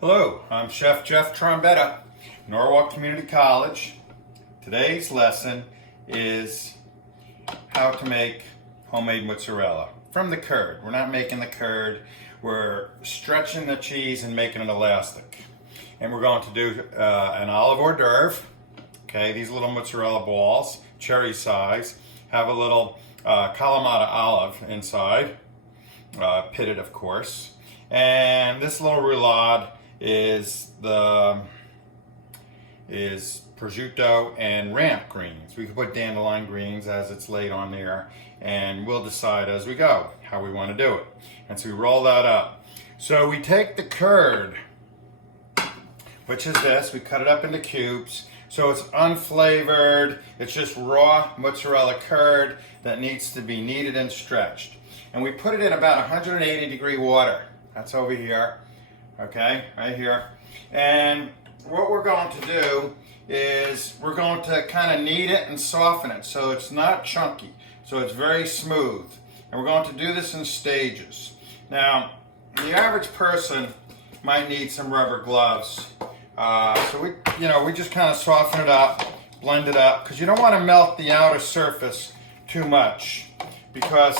Hello, I'm Chef Jeff Trombetta, Norwalk Community College. Today's lesson is how to make homemade mozzarella from the curd. We're not making the curd, we're stretching the cheese and making it elastic. And we're going to do an olive hors d'oeuvre. Okay, these little mozzarella balls, cherry size, have a little Kalamata olive inside, pitted of course. And this little roulade is prosciutto and ramp greens. We could put dandelion greens as it's laid on there, and we'll decide as we go how we want to do it. And so we roll that up. So we take the curd, which is this, we cut it up into cubes. So it's unflavored, it's just raw mozzarella curd that needs to be kneaded and stretched. And we put it in about 180-degree water. That's over here. Okay, right here. And what we're going to do is we're going to kind of knead it and soften it so it's not chunky, so it's very smooth. And we're going to do this in stages. Now, the average person might need some rubber gloves. So we just kind of soften it up, blend it up, because you don't want to melt the outer surface too much, because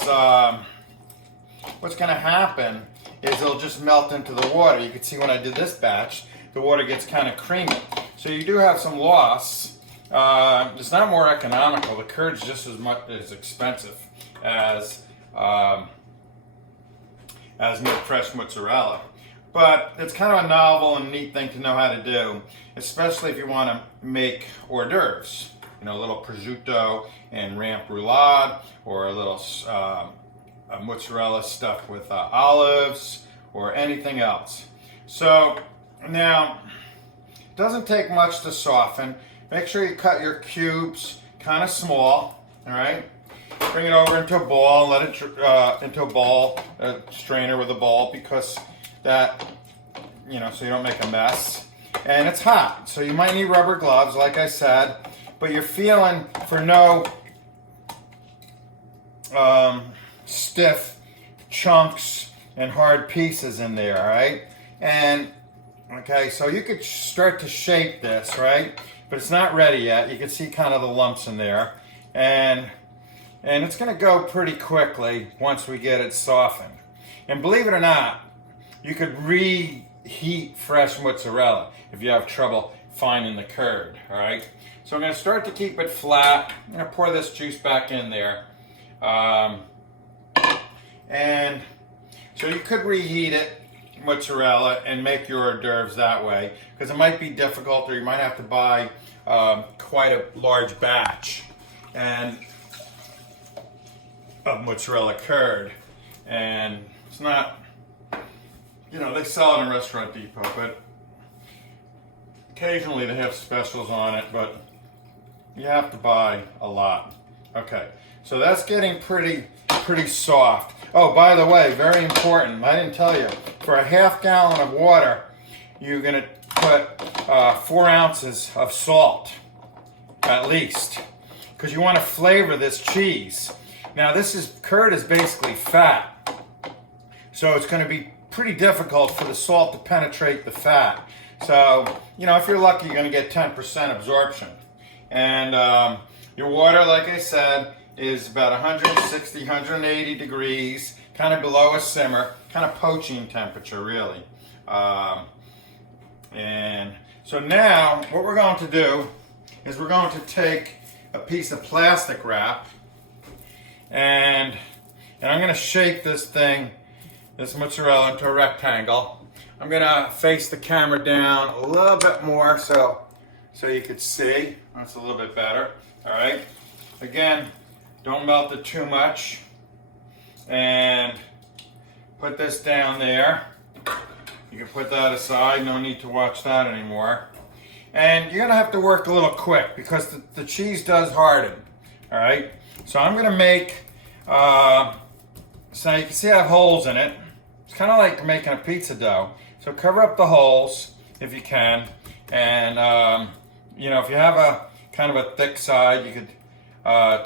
what's going to happen is it'll just melt into the water. You can see when I did this batch, the water gets kind of creamy. So you do have some loss. It's not more economical. The curd's just as expensive as fresh mozzarella. But it's kind of a novel and neat thing to know how to do, especially if you want to make hors d'oeuvres. You know, a little prosciutto and ramp roulade, or a little a mozzarella stuffed with olives, or anything else. So now, it doesn't take much to soften. Make sure you cut your cubes kind of small, all right? Bring it over into a ball, let it into a ball, a strainer with a ball, because that, so you don't make a mess. And it's hot, so you might need rubber gloves, like I said, but you're feeling for no stiff chunks and hard pieces in there, all right? And, okay, so you could start to shape this, right? But it's not ready yet. You can see kind of the lumps in there. And it's gonna go pretty quickly once we get it softened. And believe it or not, you could reheat fresh mozzarella if you have trouble finding the curd, all right? So I'm gonna start to keep it flat. I'm gonna pour this juice back in there. And so you could reheat it, mozzarella, and make your hors d'oeuvres that way, because it might be difficult, or you might have to buy quite a large batch of mozzarella curd. And it's not, they sell it in Restaurant Depot, but occasionally they have specials on it, but you have to buy a lot. Okay, so that's getting pretty soft. Oh, by the way, very important, I didn't tell you, for a half gallon of water, you're gonna put 4 ounces of salt, at least, because you want to flavor this cheese. Now curd is basically fat, so it's gonna be pretty difficult for the salt to penetrate the fat. So, if you're lucky, you're gonna get 10% absorption. And your water, like I said, is about 160, 180 degrees, kind of below a simmer, kind of poaching temperature, really. And so now, what we're going to do is we're going to take a piece of plastic wrap, and I'm going to shape this mozzarella into a rectangle. I'm going to face the camera down a little bit more so you could see. That's a little bit better. All right. Again, don't melt it too much. And put this down there. You can put that aside. No need to watch that anymore. And you're going to have to work a little quick, because the cheese does harden. All right. So I'm going to make, so you can see I have holes in it. It's kind of like making a pizza dough. So cover up the holes if you can. And, if you have a kind of a thick side, you could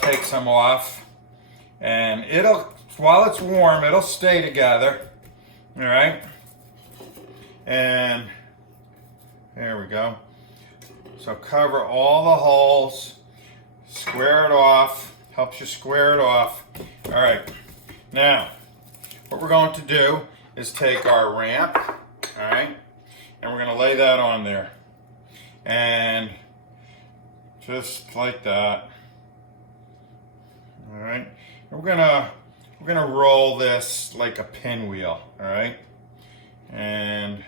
take some off. And while it's warm, it'll stay together. All right. And There we go. So cover all the holes, square it off, helps you square it off. All right, now what we're going to do is take our ramp, all right, and we're gonna lay that on there. And just like that. All right, and we're gonna roll this like a pinwheel, all right, and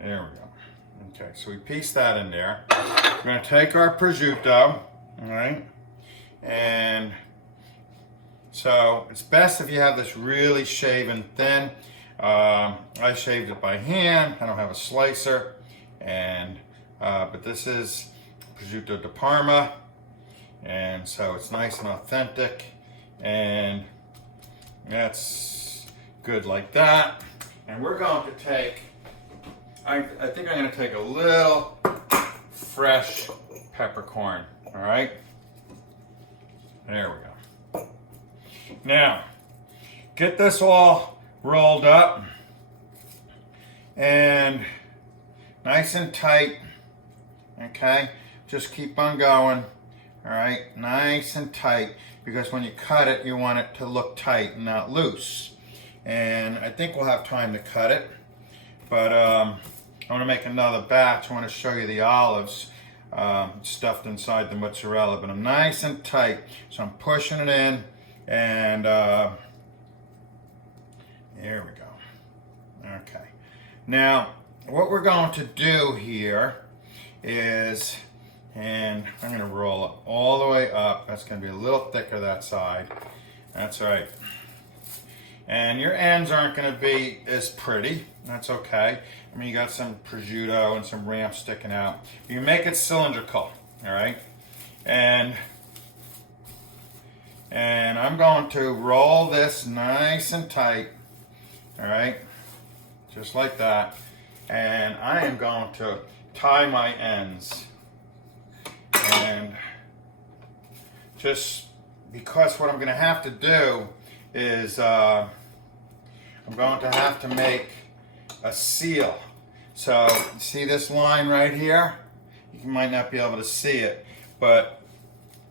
there we go. Okay, so we piece that in there. We're gonna take our prosciutto, all right, and so it's best if you have this really shaven thin. I shaved it by hand. I don't have a slicer, and but this is prosciutto di Parma, and so it's nice and authentic, and that's good like that. And we're going to take, I think I'm going to take a little fresh peppercorn, all right? There we go. Now, get this all rolled up and nice and tight, okay? Just keep on going, all right? Nice and tight, because when you cut it, you want it to look tight and not loose. And I think we'll have time to cut it, but I want to make another batch. I want to show you the olives stuffed inside the mozzarella, but I'm nice and tight, so I'm pushing it in, and there we go. Okay. Now, what we're going to do here is, and I'm going to roll it all the way up. That's going to be a little thicker that side. That's right. And your ends aren't going to be as pretty. That's okay. I mean, you got some prosciutto and some ramp sticking out. You make it cylindrical, all right? And I'm going to roll this nice and tight, all right? Just like that. And I am going to tie my ends. And just because what I'm going to have to do is I'm going to have to make a seal. So see this line right here? You might not be able to see it, but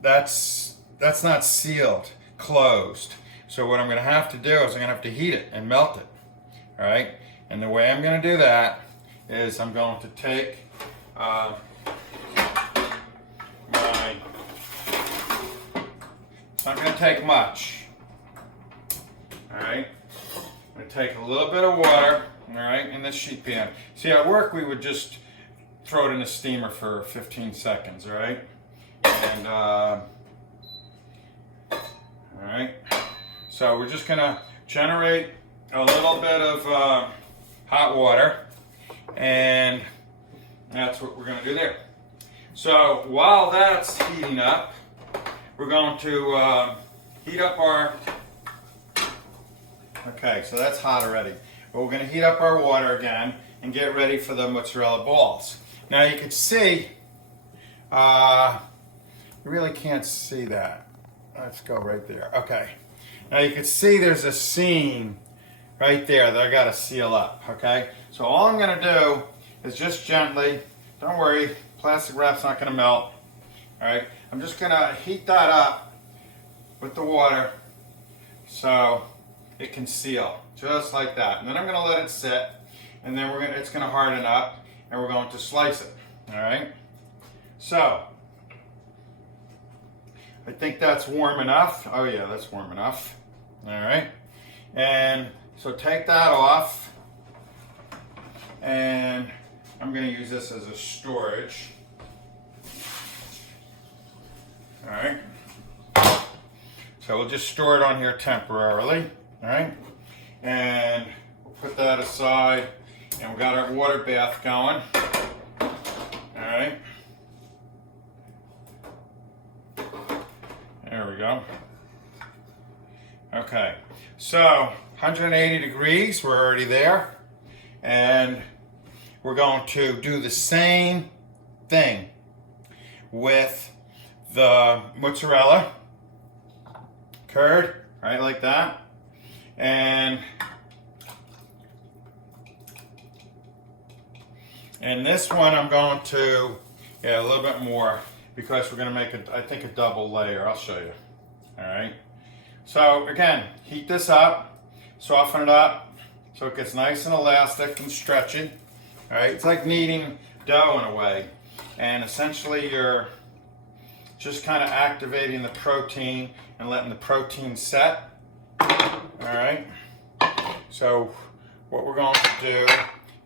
that's not sealed, closed. So what I'm going to have to do is I'm going to have to heat it and melt it. All right? And the way I'm going to do that is I'm going to take it's not going to take much. All right? I'm going to take a little bit of water, all right, in this sheet pan. See, at work we would just throw it in a steamer for 15 seconds, all right? And, all right. So we're just going to generate a little bit of hot water, and that's what we're going to do there. So while that's heating up, we're going to heat up our, okay, so that's hot already. But we're going to heat up our water again and get ready for the mozzarella balls. Now you can see, you really can't see that. Let's go right there. Okay. Now you can see there's a seam right there that I got to seal up, okay? So all I'm going to do is just gently, don't worry, plastic wrap's not going to melt, all right? I'm just going to heat that up with the water so it can seal, just like that. And then I'm going to let it sit, and then it's going to harden up, and we're going to slice it, all right? So, I think that's warm enough. Oh yeah, that's warm enough. All right. And so take that off, and I'm going to use this as a storage. All right. So we'll just store it on here temporarily. All right. And we'll put that aside, and we got our water bath going. All right. There we go. Okay, so 180 degrees, we're already there. And we're going to do the same thing with the mozzarella curd, right, like that. And this one I'm going to, a little bit more because we're going to make it, I think, a double layer. I'll show you. All right. So again, heat this up, soften it up so it gets nice and elastic and stretchy. All right. It's like kneading dough in a way. And essentially you're just kind of activating the protein and letting the protein set. All right. So what we're going to do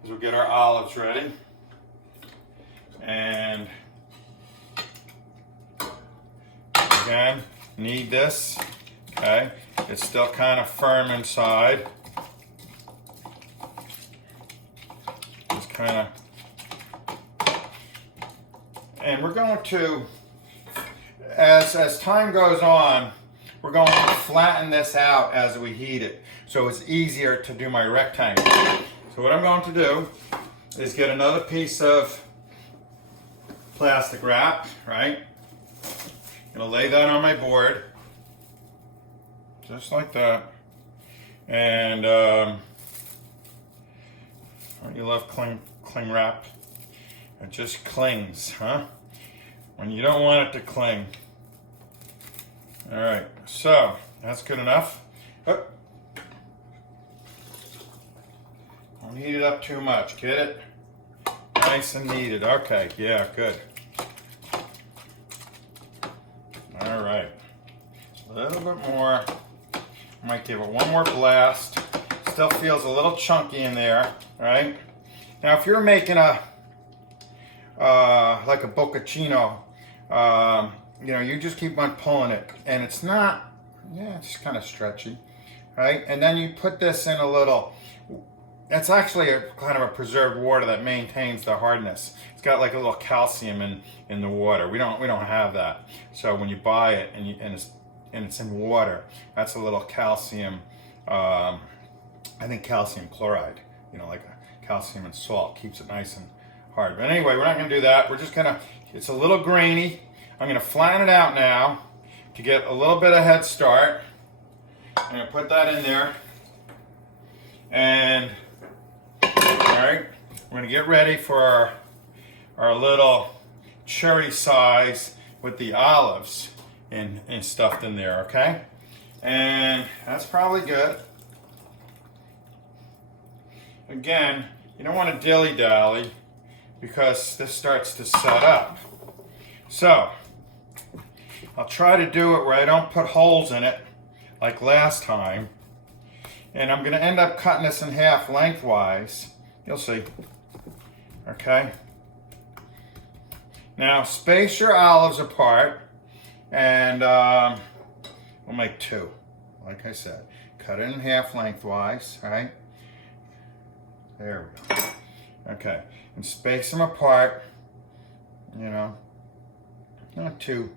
is we'll get our olives ready. And again, knead this. Okay. It's still kind of firm inside. Just kind of, and we're going to, as time goes on, we're going to flatten this out as we heat it, so it's easier to do my rectangle. So what I'm going to do is get another piece of plastic wrap, right? I'm gonna lay that on my board, just like that. And don't you love cling wrap? It just clings, huh? When you don't want it to cling. All right, so that's good enough. Oh. Don't heat it up too much, get it? Nice and kneaded. Okay, yeah, good. All right, a little bit more. I might give it one more blast. Still feels a little chunky in there, right? Now, if you're making a like a bocconcino, you know, you just keep on pulling it, and it's not, yeah, it's kind of stretchy, right? And then you put this in a little. It's actually a kind of a preserved water that maintains the hardness. It's got like a little calcium in the water. We don't have that. So when you buy it and it's in water, that's a little calcium. I think calcium chloride. You know, like a calcium and salt keeps it nice and hard. But anyway, we're not going to do that. We're just gonna. It's a little grainy. I'm going to flatten it out now to get a little bit of head start. I'm going to put that in there, and all right, we're going to get ready for our little cherry size with the olives and stuffed in there, okay? And that's probably good. Again, you don't want to dilly-dally because this starts to set up. So, I'll try to do it where I don't put holes in it like last time. And I'm going to end up cutting this in half lengthwise. You'll see. Okay. Now space your olives apart, and we'll make two. Like I said, cut it in half lengthwise. Right. There we go. Okay, and space them apart. You know, not too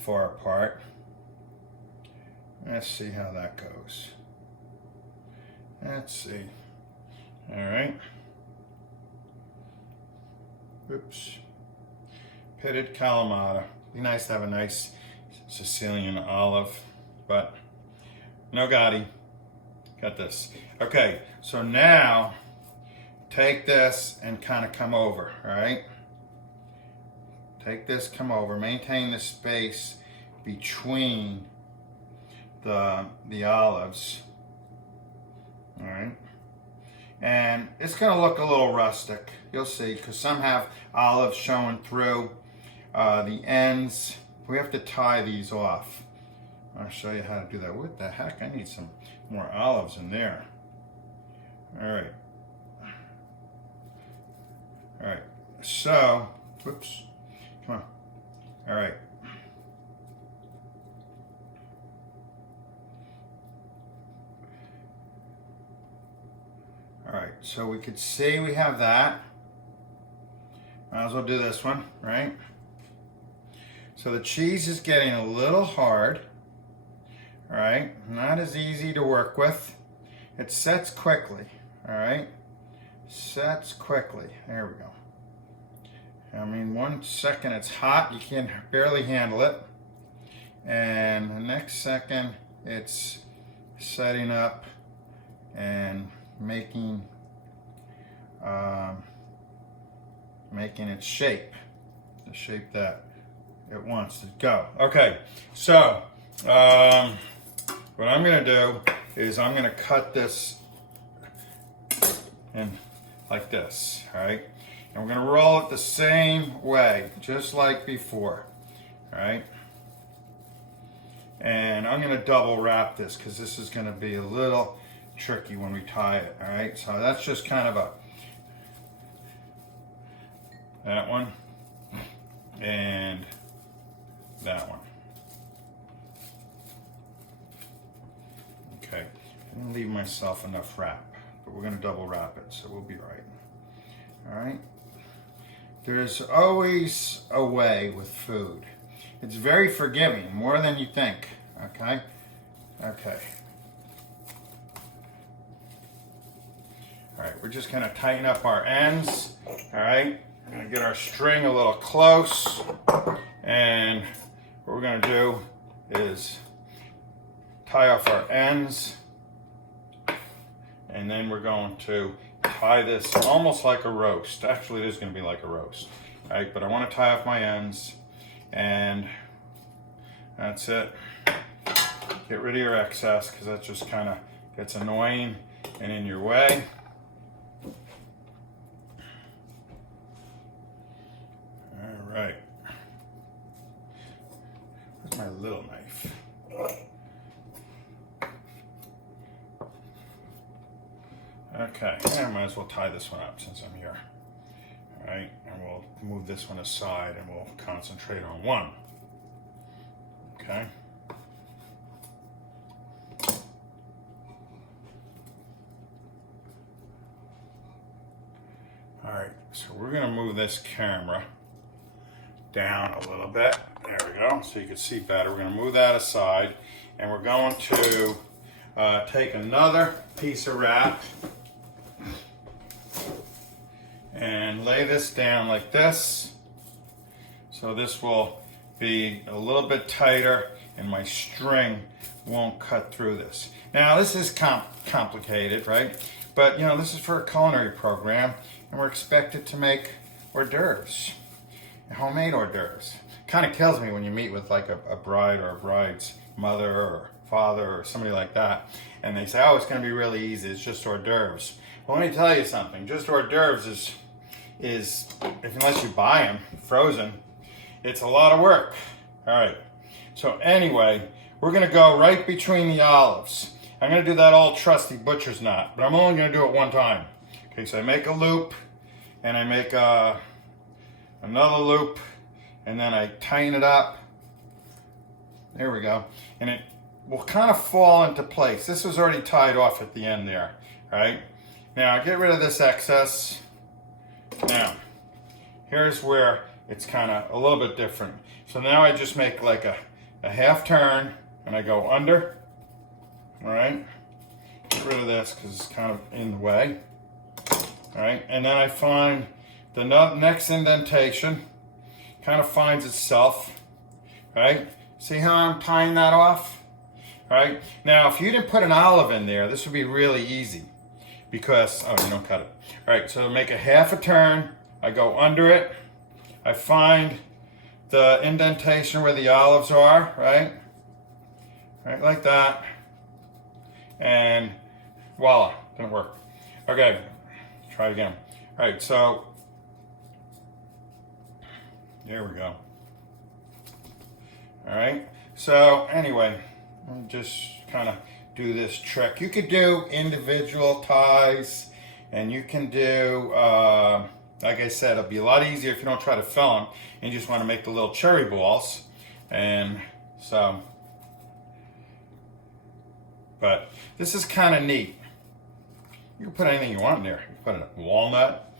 far apart. Let's see how that goes. Let's see. All right. Oops. Pitted Kalamata. Be nice to have a nice Sicilian olive, but no gotti. Got this. Okay, so now take this and kind of come over, all right? Take this, come over. Maintain the space between the olives, all right? And it's going to look a little rustic. You'll see, because some have olives showing through the ends. We have to tie these off. I'll show you how to do that. What the heck? I need some more olives in there. All right. All right. So, whoops. Come on. All right. All right, so we could see we have that. Might as well do this one, right? So the cheese is getting a little hard, all right? Not as easy to work with. It sets quickly, all right? Sets quickly. There we go. I mean, 1 second it's hot, you can barely handle it. And the next second it's setting up and making making its shape, the shape that it wants to go. Okay, so what I'm going to do is I'm going to cut this in like this, all right? And we're going to roll it the same way, just like before, all right? And I'm going to double wrap this because this is going to be a little tricky when we tie it, all right? So that's just kind of that one and that one. Okay, I didn't leave myself enough wrap, but we're going to double wrap it, so we'll be right. All right? There's always a way with food. It's very forgiving, more than you think, okay? Okay. All right, we're just gonna tighten up our ends, all right? We're gonna get our string a little close, and what we're gonna do is tie off our ends, and then we're going to tie this almost like a roast. Actually, it is going to be like a roast, right? But I want to tie off my ends, and that's it. Get rid of your excess because that just kind of gets annoying and in your way. All right. Where's my little knife? Okay, I might as well tie this one up since I'm here. All right, and we'll move this one aside and we'll concentrate on one. Okay. All right, so we're gonna move this camera down a little bit. There we go, so you can see better. We're gonna move that aside, and we're going to take another piece of wrap and lay this down like this. So this will be a little bit tighter and my string won't cut through this. Now this is complicated, right? But you know, this is for a culinary program and we're expected to make hors d'oeuvres, homemade hors d'oeuvres. Kind of kills me when you meet with like a bride or a bride's mother or father or somebody like that and they say, oh, it's going to be really easy, it's just hors d'oeuvres. Well, let me tell you something, just hors d'oeuvres is unless you buy them frozen, it's a lot of work. All right, so anyway, we're gonna go right between the olives. I'm gonna do that old trusty butcher's knot, but I'm only gonna do it one time. Okay, so I make a loop and I make another loop and then I tighten it up. There we go. And it will kind of fall into place. This was already tied off at the end there, all right? Now get rid of this excess. Now, here's where it's kind of a little bit different. So now I just make like a half turn and I go under, all right? Get rid of this because it's kind of in the way, all right? And then I find the next indentation, kind of finds itself, right? See how I'm tying that off, all right? Now, if you didn't put an olive in there, this would be really easy. Because, oh, you don't cut it. All right, so make a half a turn, I go under it, I find the indentation where the olives are, right? Right, like that. And voila, didn't work. Okay, try it again. All right, so, there we go. All right, so anyway, just kind of do this trick. You could do individual ties and you can do, like I said, it'll be a lot easier if you don't try to fill them and you just want to make the little cherry balls. And so, but this is kind of neat. You can put anything you want in there. You can put a walnut,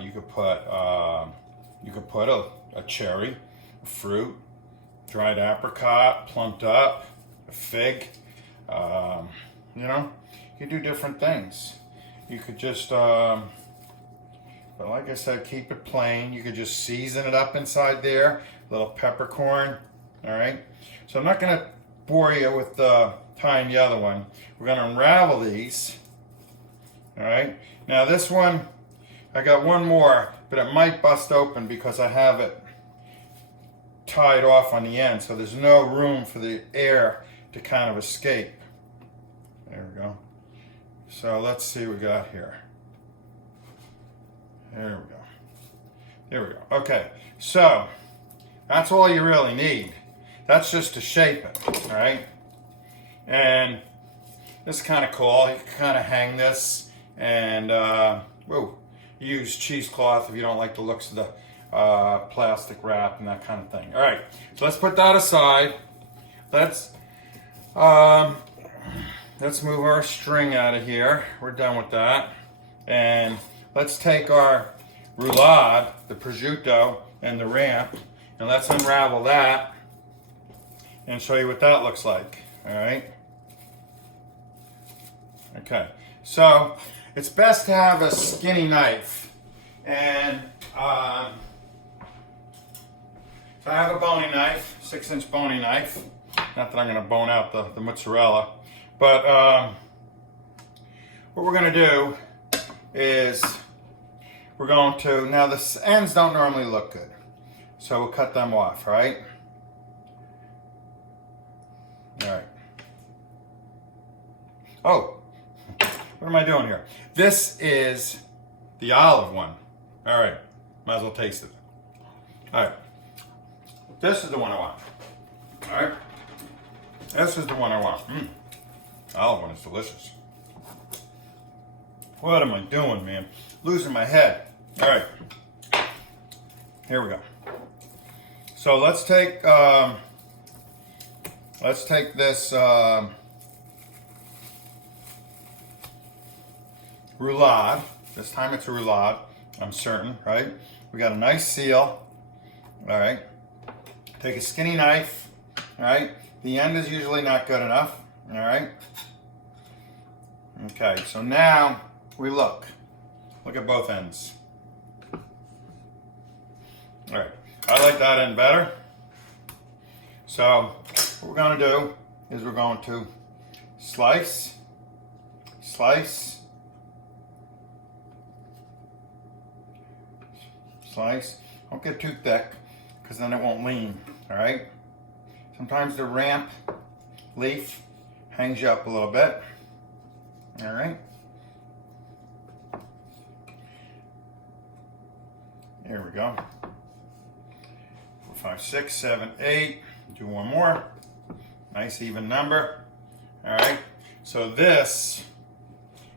you could put a cherry, a fruit, dried apricot, plumped up, a fig. You know, you do different things. You could just, but like I said, keep it plain. You could just season it up inside there, a little peppercorn, all right? So I'm not gonna bore you with tying the other one. We're gonna unravel these, all right? Now this one, I got one more, but it might bust open because I have it tied off on the end, so there's no room for the air to kind of escape. There we go. So let's see what we got here. There we go. There we go. Okay, so that's all you really need. That's just to shape it, all right? And this is kind of cool. You can kind of hang this and use cheesecloth if you don't like the looks of the plastic wrap and that kind of thing. All right, so let's put that aside. Let's move our string out of here. We're done with that. And let's take our roulade, the prosciutto, and the ramp, and let's unravel that and show you what that looks like. All right. Okay. So it's best to have a skinny knife, and so I have a boning knife, 6-inch boning knife. Not that I'm going to bone out the mozzarella, but what we're going to do is we're going to, now the ends don't normally look good, so we'll cut them off, right? All right. Oh, what am I doing here? This is the olive one. All right, might as well taste it. All right, this is the one I want. All right, this is the one I want. Olive one is delicious. What am I doing, man? Losing my head. All right, here we go. So let's take this roulade. This time it's a roulade, I'm certain, right? We got a nice seal. All right. Take a skinny knife. All right. The end is usually not good enough. All right. Okay, so now we look. Look at both ends. All right. I like that end better. So what we're going to do is we're going to slice, slice, slice. Don't get too thick because then it won't lean, all right? Sometimes the ramp leaf hangs you up a little bit, all right? There we go. 4, 5, 6, 7, 8. Do one more. Nice even number. All right. So this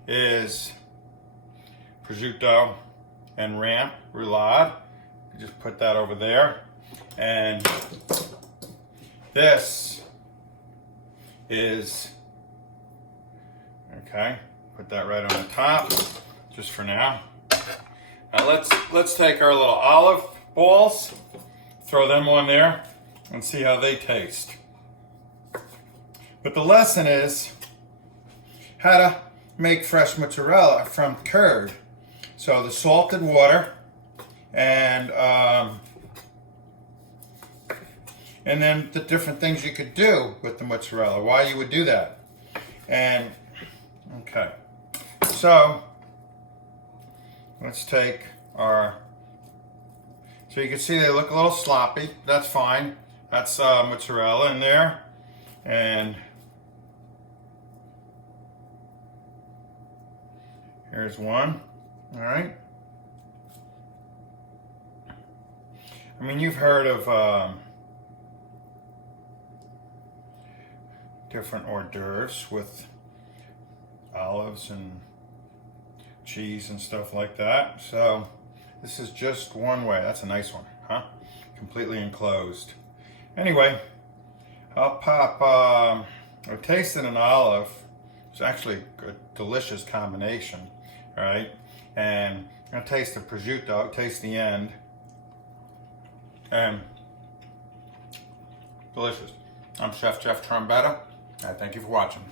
is prosciutto and ramp roulade. Just put that over there. And this is, okay, put that right on the top, just for now. Now let's take our little olive balls, throw them on there, and see how they taste. But the lesson is how to make fresh mozzarella from curd. So the salted water and then the different things you could do with the mozzarella, why you would do that. And okay, so let's take our, so you can see they look a little sloppy. That's fine. That's mozzarella in there. And here's one. All right. I mean, you've heard of different hors d'oeuvres with olives and cheese and stuff like that. So this is just one way. That's a nice one, huh? Completely enclosed. Anyway, I'll pop, I tasted an olive. It's actually a delicious combination, all right? And I'm gonna taste the prosciutto, taste the end. And delicious. I'm Chef Jeff Trombetta. I thank you for watching.